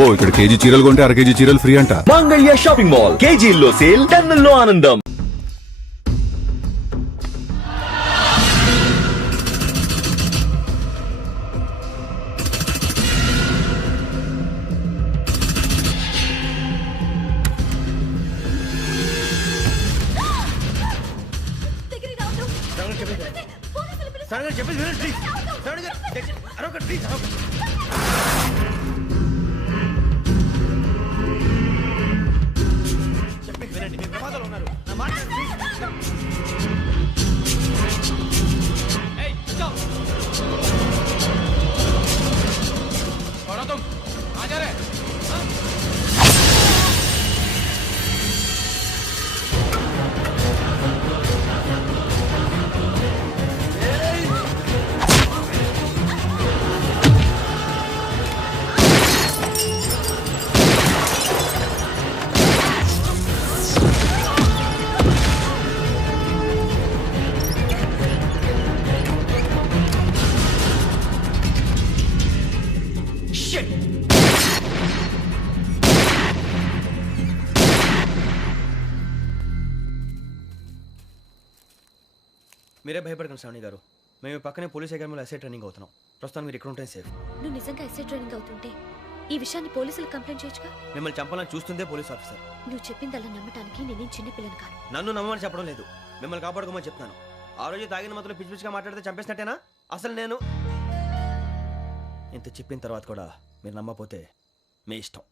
అబ్బో ఇక్కడ కేజీ చీరలు కొంటే అర కేజీ చీరలు ఫ్రీ అంట. మంగళ్య షాపింగ్ మాల్, కేజీల్లో సేల్, టన్నుల్లో ఆనందం. మీరే భయపడకండి శ్రావణి గారు, మేము పక్కనే పోలీస్ అకాడమీలో ఎస్ఐ ట్రైనింగ్ అవుతున్నాం. ప్రస్తుతం మీరు ఇక్కడ ఉంటే సేఫ్. నువ్వు నిజంగా ఎస్ఐ ట్రైనింగ్ అవుతుంటే ఈ విషయాన్ని పోలీసులకు కంప్లైంట్ చేయొచ్చుగా. మిమ్మల్ని చంపాలని చూస్తుందే పోలీస్ ఆఫీసర్. నువ్వు చెప్పిందల్లా నమ్మటానికి నేనేం చిన్న పిల్లని కాను. నన్ను నమ్మమని చెప్పడం లేదు, మిమ్మల్ని కాపాడుకోమని చెప్తాను. ఆ రోజు తాగిన మొదలు పిచ్చి పిచ్చిగా మాట్లాడితే చంపేసినట్టేనా? అసలు నేను ఇంత చెప్పిన తర్వాత కూడా మీరు నమ్మపోతే మీ ఇష్టం.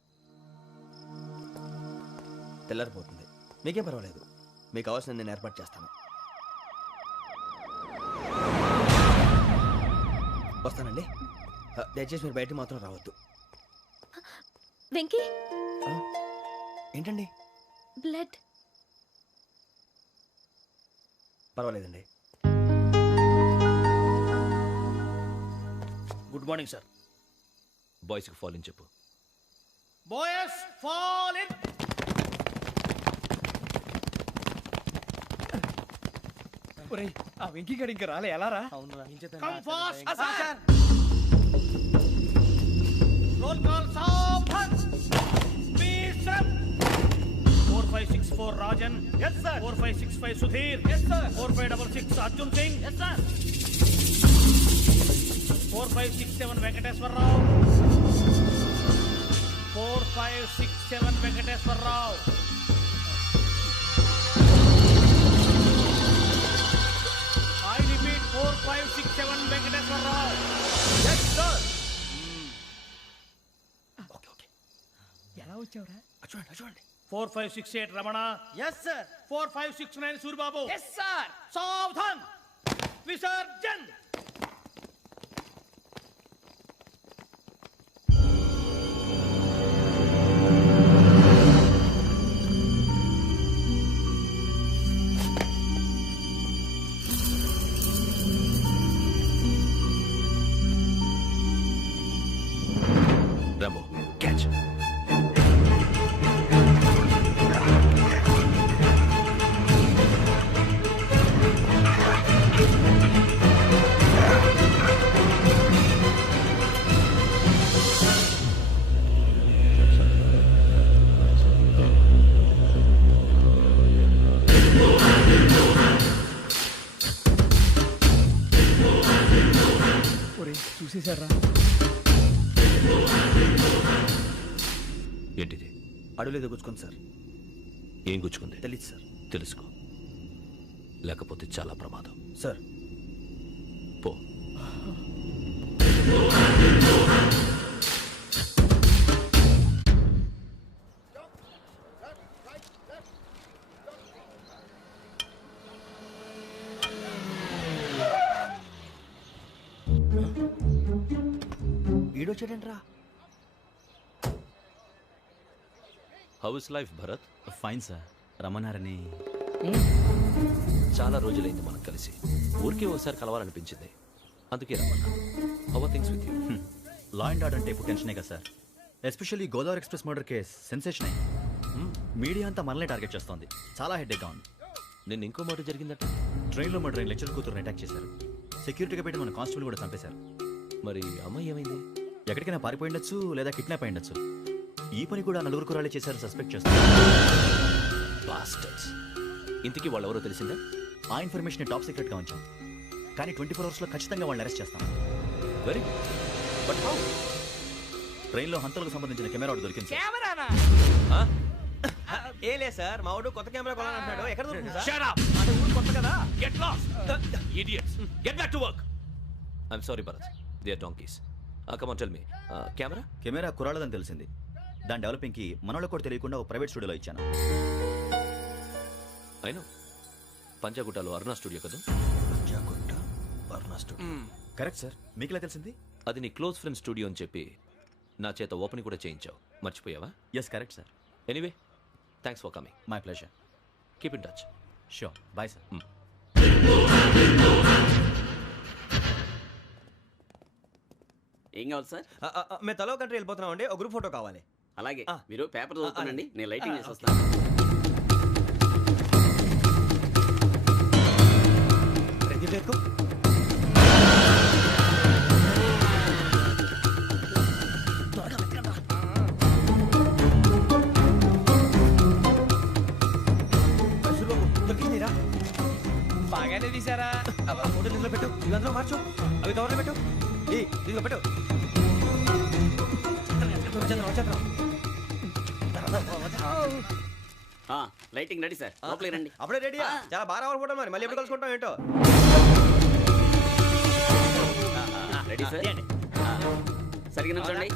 తెల్లారిపోతుంది, మీకేం పర్వాలేదు. మీకు కావాల్సిన నేను ఏర్పాటు చేస్తాను. వస్తానండి. దయచేసి మీరు బయట మాత్రం రావద్దు. వెంకీ, ఏంటండి? బ్లడ్. పర్వాలేదండి. Good morning sir. బాయ్స్కి ఫాల్ ఇన్ చెప్పు. Boys fall in. ఒరేయ్, ఆ వెంకీ గడి ఇంకా రాలే, ఎలా రా? Come fast sir. Roll call సావధాన్. Speed up. 4564 Rajan. yes sir. 4565 Sudheer. yes sir. 4566 Arjun Singh. yes sir. 4567 Venkateswararao. 4567 Venkateswararao. I repeat 4567 Venkateswararao. yes sir. Okay okay, ఎలా వచ్చావురా? చూడండి చూడండి. 4568 Ramana. yes sir. 4569 Suribabu. yes sir. సావధాన్. విసర్జన్. Rambo catch. ఒరేయ్, చూసేశారా? ఏంటిది? అడవిలో గుచ్చుకుంది సార్. ఏం గుచ్చుకుంది? తెలీదు సార్. తెలుసుకో, లేకపోతే చాలా ప్రమాదం. సార్ పో. ఈడొచ్చాడంట్రా. How is life Bharat? Fine sir. రమ్మన్నారని. చాలా రోజులైంది మనం కలిసి. ఊరికే ఒకసారి కలవాలనిపించింది, అందుకే రమ్మన్నా. How are things with you? Law and order అంటే ఇప్పుడు టెన్షనే కదా sir. Especially Godavari express murder case sensation అయింది. మీడియా అంతా మనల్ని టార్గెట్ చేస్తోంది. చాలా హెడ్ఏక్గా ఉంది. నిన్న ఇంకో మాట జరిగిందట. ట్రైన్లో మా ట్రైన్ లెక్చర్ కూతురుని అటాక్ చేశారు. సెక్యూరిటీగా పెట్టి మన కానిస్టేబుల్ కూడా చంపేశారు. మరి అమ్మాయి ఏమైంది? ఎక్కడికైనా పారిపోయి ఉండొచ్చు, లేదా కిడ్నాప్ అయి ఉండొచ్చు. ఈ పని కూడా నలుగురు కురాలే చేశారు సస్పెక్ట్ చేస్తారు. బాస్టర్స్. ఇంతకీ వాళ్ళెవరో తెలిసిందా? ఆ ఇన్ఫర్మేషన్ టాప్ సీక్రెట్ గా ఉంచాం, కానీ 24 hours లో ఖచ్చితంగా వాళ్ళని అరెస్ట్ చేస్తాం. Very good. But how? Train లో హంతలకు సంబంధించిన కెమెరా ఒకటి దొరికింది సార్. కెమెరానా? ఏ లే సార్, మా వాడు కొత్త కెమెరా కొనాలంటున్నాడు. ఎక్కడ దొరుకుతుంది సార్? Shut up! అంటే ఊరు కొత్త కదా. Get lost! Idiots! Get back to work! I'm sorry, Bharat. They are donkeys. Come on, tell me. Camera? Camera కురాలదని తెలిసింది. దాని డెవలపింగ్ కి మనలో కూడా తెలియకుండా ఒక ప్రైవేట్ స్టూడియోలో ఇచ్చాను. I know. పంజాగుట్టలో అరుణ స్టూడియో కదా? పంజాగుట్ట వర్ణ స్టూడియో. Correct sir. మీకులా తెలిసింది? అది నీ క్లోజ్ ఫ్రెండ్ స్టూడియో అని చెప్పి నా చేత ఓపెన్ కూడా చేయించావు. మర్చిపోయావా? Yes correct sir. Anyway, thanks for coming. My pleasure. Keep in touch. Sure. Bye sir. ఏం కావాలి సార్? మేము తలో కంట్రీ వెళ్ళిపోతున్నాం అండి. ఒక గ్రూప్ ఫోటో కావాలి. అలాగే ఆ. మీరు పేపర్ చదువుతానండి, అలాగే. నేను లైటింగ్ చేసి వస్తాను. రెడ్డి ఎక్కు. బాగానే తీసారా? ఫోటోలు ఇందులో పెట్టు, ఇవందరూ మార్చు, అవి కవర్లో పెట్టు. దీంట్లో పెట్టు. లైటింగ్ రెడీ సార్, లోపలికి రండి. అప్పుడే రెడీ. చాలా బాగా రావాలి ఫోటో. మరి మళ్ళీ ఎప్పుడు కలుసుకుంటాం ఏంటో. Ready sir. సరిగ్గా నుంచోండి.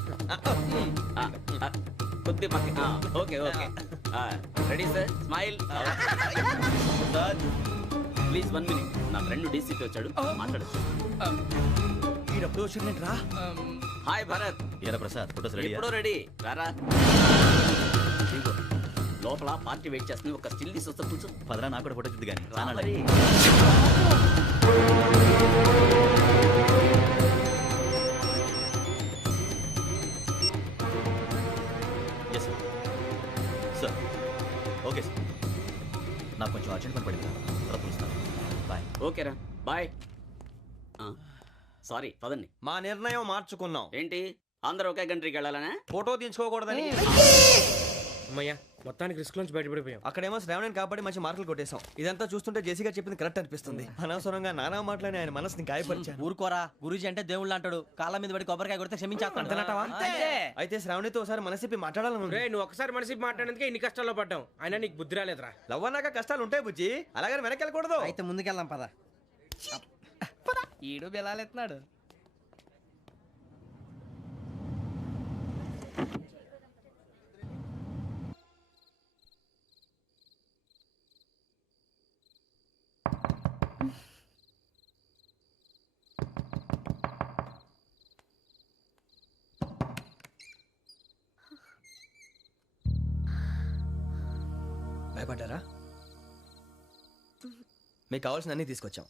కొద్ది పక్క. Okay okay. Ready sir. Smile. Please 1 minute. నా ఫ్రెండ్ డీసీపీ వచ్చాడు, మాట్లాడచ్చు. ఈడప్పుడు వచ్చిందంటరా. హాయ్ భరత్. ఏరా ప్రసాద్, ఫోటోస్ రెడీ? ఎప్పుడో రెడీ. రారా. ఇదిగో, లోపల పార్టీ వెయిట్ చేస్తుంది. ఒక స్టిల్ తీసి వస్తా, కూర్చో. పదరా, నాకు కూడా ఫోటో చూద్దు కానీ. రా మరి. Yes sir. Sir okay sir. నాకు కొంచెం అర్జెంట్ పని పడింది, తర్వాత పిలుస్తాను. బాయ్. ఓకేరా, బాయ్. సారీ, పదండి. మా నిర్ణయం మార్చుకున్నాం. ఏంటి, అందరూ ఒకే కంట్రీకి వెళ్ళాలనే? ఫోటో తీసుకోకూడదని. అమ్మయ్యా, మొత్తానికి రిస్క్ నుంచి బయటపడిపోయాం. అక్కడేమో శ్రావణిని కాబట్టి మంచి మార్కులు కొట్టేశాం. ఇదంతా చూస్తుంటే జేసీగా చెప్పింది కరెక్ట్ అనిపిస్తుంది. అనవసరంగా నానా మాటలని ఆయన మనసుని గాయపరిచాను. ఊరుకోరా, గురూజీ అంటే దేవుళ్ళు అంటాడు. కాళ్ళ మీద పడి కొబ్బరికాయ కొడితే క్షమించేస్తాడంటావా? అయితే శ్రావణితో ఒకసారి మనసిప్పి మాట్లాడాలను. రే, నువ్వు ఒకసారి మనసి మాట్లాడేందుకే ఇన్ని కష్టాల్లో పడ్డాం. అయినా నీకు బుద్ధి రాలేదురా. లవ్ అన్నాక కష్టాలు ఉంటాయి బుజ్జి, అలాగని వెనక్కి వెళ్ళకూడదు. అయితే ముందుకెళ్దాం పద. ఈడు బెలాలెత్తున్నాడు. భయపడ్డారా? మీకు కావాల్సిన అన్ని తీసుకొచ్చాం.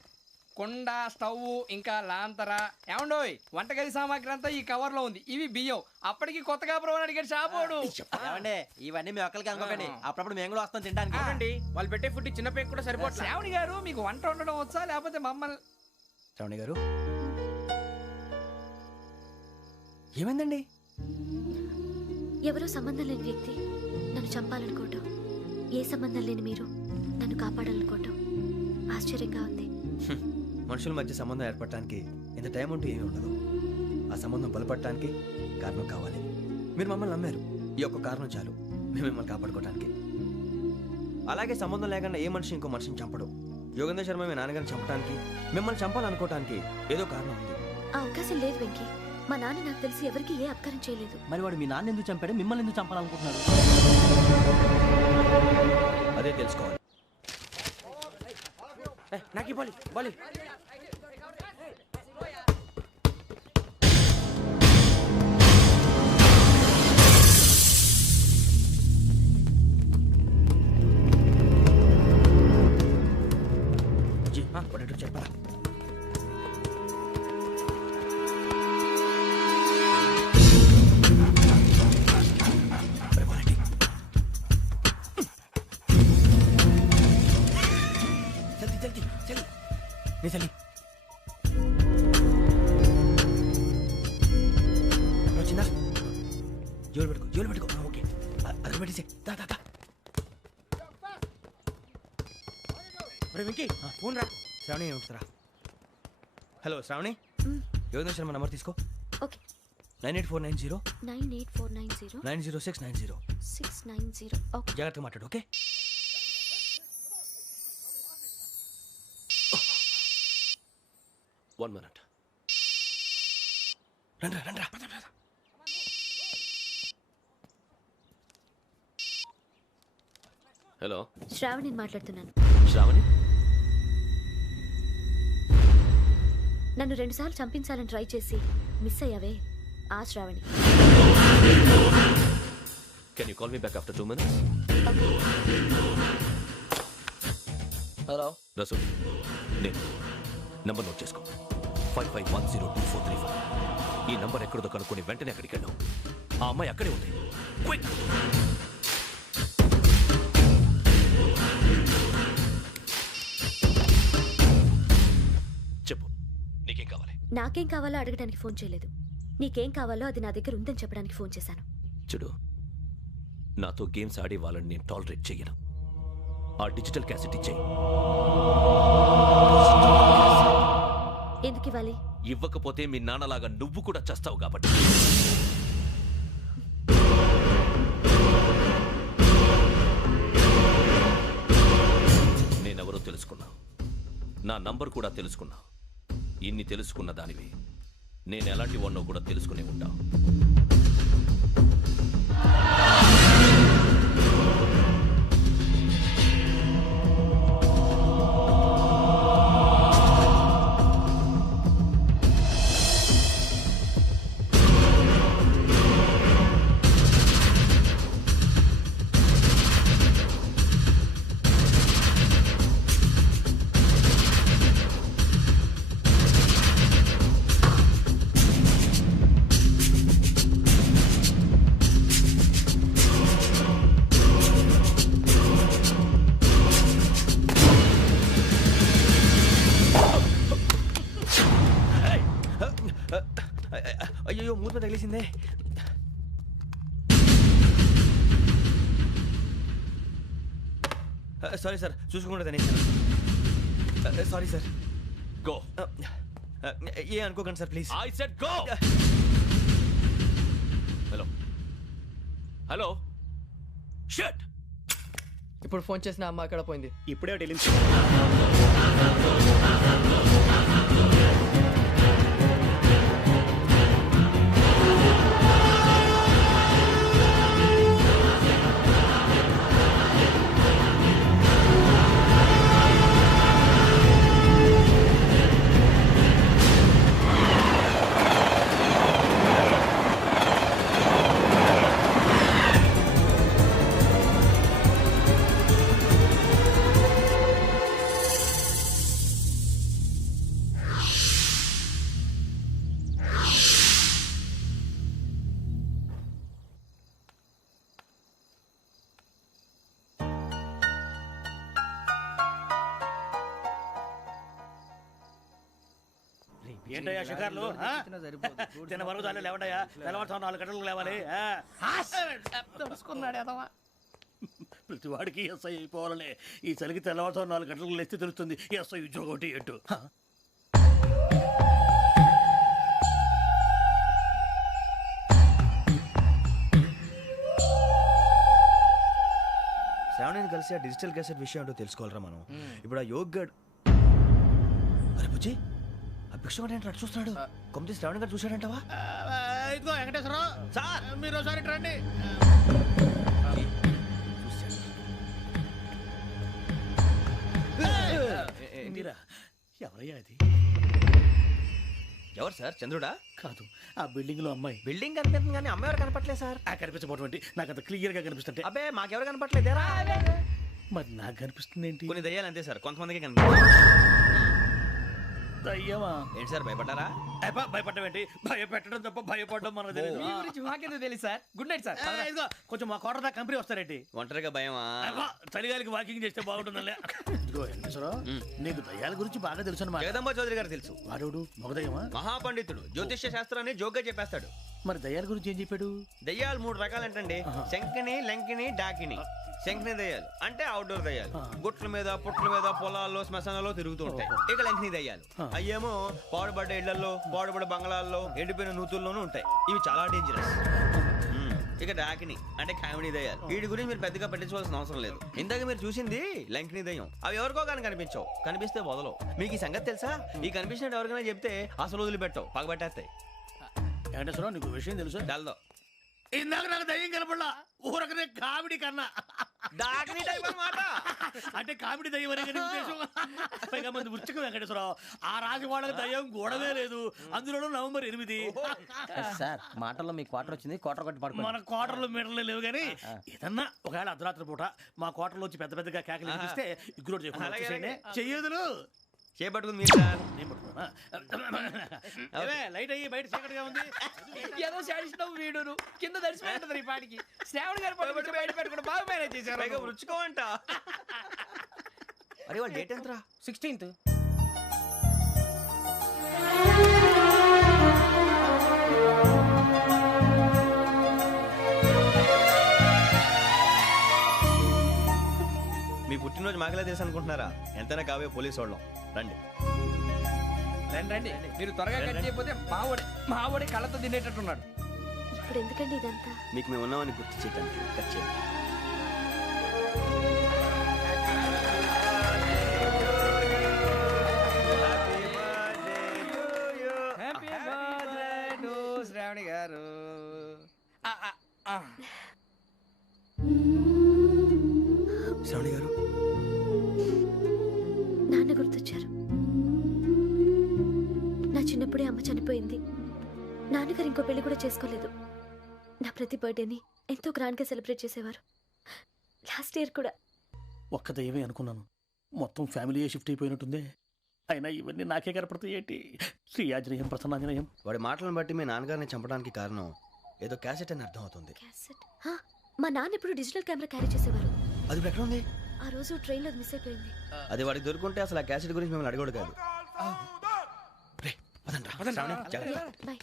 కుండ, స్టవ్, ఇంకా లాంతర. ఏమండోయ్, వంటగది సామాగ్రి అంతా ఈ కవర్ లో ఉంది. ఇవి బియ్యం. అప్పటికి కొత్తగా బ్రౌన్ అడిగాడు షాపోడు. ఏమండి, ఇవన్నీ మీ ఒక్కరికి అనుకోకండి. అప్పుడప్పుడు మేము కూడా వస్తాం తినడానికి. చూడండి, వాళ్ళు పెట్టే ఫుడ్ చిన్న పేక్ కూడా సరిపోతుంది. శ్రావణి గారు, మీకు వంట వండడం వచ్చా లేకపోతే మమ్మల్ని? శ్రావణి గారు, ఏమైందండి? ఎవరో సంబంధం లేని వ్యక్తి నన్ను చంపాలనుకోవటం, ఏ సంబంధం లేని మీరు నన్ను కాపాడాలనుకోవటం ఆశ్చర్యంగా ఉంది. మనుషుల మధ్య సంబంధం ఏర్పడటానికి ఇంత టైం ఉంటే ఏమీ ఉండదు. ఆ సంబంధం బలపడటానికి కారణం కావాలి. మీరు మమ్మల్ని నమ్మారు. ఈ ఒక్క కారణం చాలు మేము మిమ్మల్ని కాపాడుకోవటానికి. అలాగే సంబంధం లేకుండా ఏ మనిషి ఇంకో మనిషిని చంపడు. యోగేంద్ర శర్మ మీ నాన్నగారిని చంపడానికి, మిమ్మల్ని చంపాలనుకోవటానికి ఏదో కారణం ఉంది. ఆ అవకాశం లేదు వెంకీ. మా నాన్న నాకు తెలిసి ఎవరికి ఏ అపకారం చేయలేదు. మరి వాడు మీ నాన్న ఎందుకు చంపాడు, మిమ్మల్ని ఎందుకు చంపాలనుకుంటున్నాడు? అదే తెలుసుకోవాలి. నాకు బాలి బాలి. చెప్పరా? చలి వచ్చిందా? జోలు పెట్టుకో, జోలు పెట్టుకో. ఓకే అది పెట్టేసి దా దా దా. వెంకీ ఫోన్ రా. శ్రావణి ఉంటుందిరా. హలో శ్రావణి, యోగేంద్ర శర్మ నెంబర్ తీసుకో. ఓకే. 98490 98490 90690. 690. ఓకే. జాగ్రత్తగా మాట్లాడు. ఓకే. One minute. రండ్రా రండ్రా. హలో శ్రావణిని మాట్లాడుతున్నాను. శ్రావణి, నన్ను 2 సార్లు చంపించాలని ట్రై చేసి మిస్ అయ్యావే, ఆ Shravani. can you call me back after 2 minutes? Hello Rasu, నేను నంబర్ నోట్ చేసుకో. 55102435. ఈ నంబర్ ఎక్కడదో కనుక్కొని వెంటనే అక్కడికి వెళ్ళాం. ఆ అమ్మాయి అక్కడే ఉంది. క్విక్. చెప్పు, నీకేం కావాలి? నాకేం కావాలో అడగడానికి ఫోన్ చేయలేదు. నీకేం కావాలో అది నా దగ్గర ఉందని చెప్పడానికి ఫోన్ చేశాను. చూడు, నాతో గేమ్స్ ఆడే వాళ్ళని నేను టాలరేట్ చెయ్యను. ఆ డిజిటల్ క్యాసెట్ ఇచ్చేయి. ఎందుకు ఇవ్వాలి? ఇవ్వకపోతే మీ నాన్నలాగా నువ్వు కూడా చస్తావు కాబట్టి. నేనెవరో తెలుసుకున్నావు, నా నంబర్ కూడా తెలుసుకున్నావు. ఇన్ని తెలుసుకున్న దానివి నేను ఎలాంటి వాడినో కూడా తెలుసుకునే ఉంటావు. అయ్యో మూత తగిలేసిందే. సారీ సార్, చూసుకోకుండా తినేసాను. Sorry sir. గో. ఏ అనుకోకండి sir please. I said go. Hello hello. Shut. ఇప్పుడు ఫోన్ చేసిన అమ్మ అక్కడ పోయింది. ఇప్పుడే వెళ్ళింది. ఏంటయ్యా షికార్లు? తిన్న వరకు దాన్ని లేవండయ్యా. తెల్లవారుతో 4 గంటలకు లేవాలి. తెలుసుకున్నాడు ఎదవా. ప్రతి వాడికి ఎస్ఐ అయిపోవాలని ఈ చలికి తెల్లవారుతో 4 గంటలకు లేస్తే తెలుస్తుంది ఎస్ఐ ఉద్యోగం ఒకటి ఎట్టు. శ్రావణిని కలిసి ఆ డిజిటల్ క్యాసెట్ విషయం ఏంటో తెలుసుకోవాలరా మనం. ఇప్పుడు ఆ యోగ్ గడ్, అరే బుజ్జి, ఆ భిక్షగాడు ఏంటో అటు చూస్తున్నాడు. కొమ్మిది శ్రావణి గారు చూశాడంటావా? ఇదిగో వెంకటేశ్వరరావు సార్, మీరు ఒకసారి రండి. ఎవరయ్యా అది? ఎవరు సార్? చంద్రుడా? కాదు, ఆ బిల్డింగ్ లో అమ్మాయి. బిల్డింగ్ కనిపిస్తుంది కానీ అమ్మాయి ఎవరు కనపట్లేదు సార్. కనిపించబోటువంటి నాకు అంత క్లియర్ గా కనిపిస్తుంటే. అబ్బే మాకెవరు కనపట్లేదేరా? మరి నాకు కనిపిస్తుంది ఏంటి? కొన్ని దయ్యాలు అంతే సార్, కొంతమందికి కనిపిస్తుంది. దయ్యమా? ఏంటి సార్ భయపడ్డారా? భయపడడం ఏంటి? భయపెట్టడం తప్ప భయపడడం మనకు తెలియదు. మీ గురించి మాకేదో తెలుసు సార్. Good night sir. ఇదిగో కొంచెం మా కోట దాకా కంపెనీ వస్తారేంటి? ఒంటరిగా భయమా? చలిగాలికి వాకింగ్ చేస్తే బాగుంటుందిలే. ఇదిగో వెంకటేశ్వరరావు, నీకు దయ్యాల గురించి బాగా తెలుసు అన్నమాట. జగదంబ చౌదరి గారు తెలుసు. వాడోడు మగదయ్యమా? మహాపండితుడు, జ్యోతిష్య శాస్త్రాన్ని జోగ్గా చెప్పేస్తాడు. మరి దయ్యాల గురించి ఏం చెప్పాడు? దయ్యాలు 3 రకాలంటండి. శంకిని, లంకిని, డాకిని. శంకిని దయ్యాలు అంటే అవుట్డోర్ దయ్యాలు, గుట్ల మీద పుట్ల మీద పొలాల్లో శ్మశానాల్లో తిరుగుతూ ఉంటాయి. ఇక లంకిని దయ్యాలు అయ్యేమో పాడుబడ్డ ఇళ్లలో, పాడుబడ్డ బంగ్లాల్లో, ఎండిపోయిన నూతుల్లోనూ ఉంటాయి. ఇవి చాలా డేంజరస్. ఇక డాకిని అంటే కామెడీ దయ్యాలు. వీటి గురించి మీరు పెద్దగా పట్టించుకోవాల్సిన అవసరం లేదు. ఇందాక మీరు చూసింది లంకిని దయ్యం. అవి ఎవరికో కానీ కనిపించవు, కనిపిస్తే వదలవు. మీకు ఈ సంగతి తెలుసా? ఈ కనిపించినట్టు ఎవరికైనా చెప్తే అసలు వదిలిపెట్టవు, పగబట్టేస్తాయి. వెంకటేశ్వరరావు నీకు విషయం తెలుసు? డల్దో ఇందాక నాకు దయ్యం కనపడలా, ఊరకనే కామెడీ కన్నా. డాకిని టైప్ అన్నమాట. అంటే కామెడీ దయ్యం అనే కదా ఉద్దేశం. పైగా మంది ఉచ్చక వెంకటేశ్వరరావు, ఆ రాజు వాళ్ళకి దయ్యం గొడవే లేదు. అందులోనూ నవంబర్ 8. సార్ మాటల్లో మీ క్వార్టర్ వచ్చింది, క్వార్టర్ కొట్టి పడుకో. మన క్వార్టర్లో మీటర్లు లేవు కానీ ఏదన్నా ఒకవేళ అర్ధరాత్రి పూట మా క్వార్టర్లో వచ్చి పెద్ద పెద్దగా కేకలు వినిపిస్తే ఇగ్గురు చెయ్యదులు చేపట్టుకుంది మీరు సార్. నేను పట్టుకున్నా. లైట్ అయ్యి బయట చీకటిగా ఉంది. ఏదో శాడిస్తున్నావు వీడును కింద దర్శనం ఈ పాటికి. శ్రావణ్ గారు పట్టుకుంటే బయట పెట్టుకుంటే బాగా మేనేజ్ చేశారు. పైగా రుచుకోవంట. అరే వాళ్ళ డేట్ ఎంతరా? 16th. మీ పుట్టినరోజు మాకలే తెలుసు అనుకుంటున్నారా? ఎంతైనా కావే పోలీసు వాళ్ళం. రండి రండి మీరు త్వరగా కట్ చేయకపోతే మావోడి కళ్ళతో తినేటట్టున్నాడు. ఇప్పుడు ఎందుకండి ఇదంతా? మీకు మేము ఉన్నామని గుర్తు చేయడానికి కట్ చేయండి. హ్యాపీ బర్త్డే టు శ్రావణి గారు. శ్రావణి గారు నాన్న గుర్తొచ్చారు. నా చిన్నప్పుడే అమ్మ చనిపోయింది. నాన్నగారు ఇంకో పెళ్లి కూడా చేసుకోలేదు. నా ప్రతి బర్త్డేని ఎంతో గ్రాండ్గా సెలబ్రేట్ చేసేవారు. లాస్ట్ ఇయర్ కూడా. ఒక్క దయ్యమే అనుకున్నాను, మొత్తం ఫ్యామిలీ షిఫ్ట్ అయిపోయినట్టుంది. అయినా ఇవన్నీ నాకే కనపడతాయి ఏంటి? శ్రీ ఆంజనేయం ప్రసన్నాంజనేయం. వాడి మాటలను బట్టి మీ నాన్నగారిని చంపడానికి కారణం ఏదో క్యాసెట్ అని అర్థం అవుతుంది. క్యాసెట్? మా నాన్న ఇప్పుడు డిజిటల్ కెమెరా క్యారీ చేసేవారు. అది ఇప్పుడు ఎక్కడ ఉంది? ఆ రోజు ట్రైన్లో మిస్ అయిపోయింది. అది వాడికి దొరుకుంటే అసలు ఆ క్యాసెట్ గురించి మిమ్మల్ని అడగడు కాదు. బాయ్.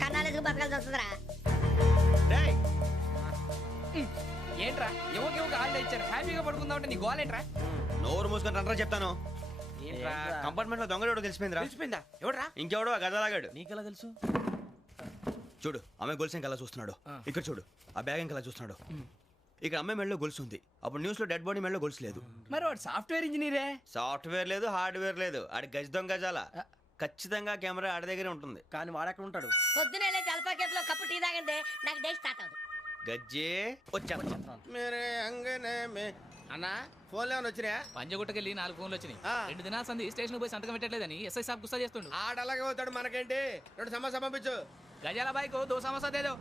కన్నాలకు బతకాల్సి వస్తుందిరా. ఏంట్రా ఎవరికి హాలిడే ఇచ్చారు, హ్యాపీగా పడుకుందామంటే నీ గోల్ ఏంట్రా? నోరు మూసుకొని రండ్రా చెప్తాను. కంపార్ట్మెంట్ లో దొంగడు తెలిసిపోయిందిరా. తెలిసిపోయిందా? ఎవడ్రా? ఇంకెవడో ఆ గదలాగాడు. నీకెలా తెలుసు? చూడు ఆమె గొలుసు ఇంకలా చూస్తున్నాడు. ఇక్కడ చూడు ఆ బ్యాగ్ ఇంకలా చూస్తున్నాడు. ఇక్కడ అమ్మాయి మెడలో గొలుసు ఉంది. అప్పుడు న్యూస్ లో డెడ్ బాడీ మెడలో గొలుసు లేదు. మరి వాడు సాఫ్ట్వేర్ ఇంజనీరే. సాఫ్ట్వేర్ లేదు, హార్డ్వేర్ లేదు. ఆడి గజ దొంగ గజాల. ఖచ్చితంగా కెమెరా ఆడి దగ్గరే ఉంటుంది. కానీ వాడెక్కడ ఉంటాడు? పొద్దునే లేచి అల్ఫా కేఫ్ లో కప్పు టీ తాగంటే నాకు డే స్టార్ట్ అవుతుంది. గజ్జే వచ్చా. అన్నా ఫోన్లో వచ్చినా? పంజగుట్టకెళ్ళి 4 ఫోన్లు వచ్చినాయి. 2 దినాల సంది స్టేషన్ పోయి సంతకం పెట్టలేదని ఎస్ఐ సాబ్ గుస్తా చేస్తుండు. ఆడలాగే పోతాడు, మనకేంటి? 2 సమస్య పంపించు. గజాల బైక్ 2 సమస్య దేదో.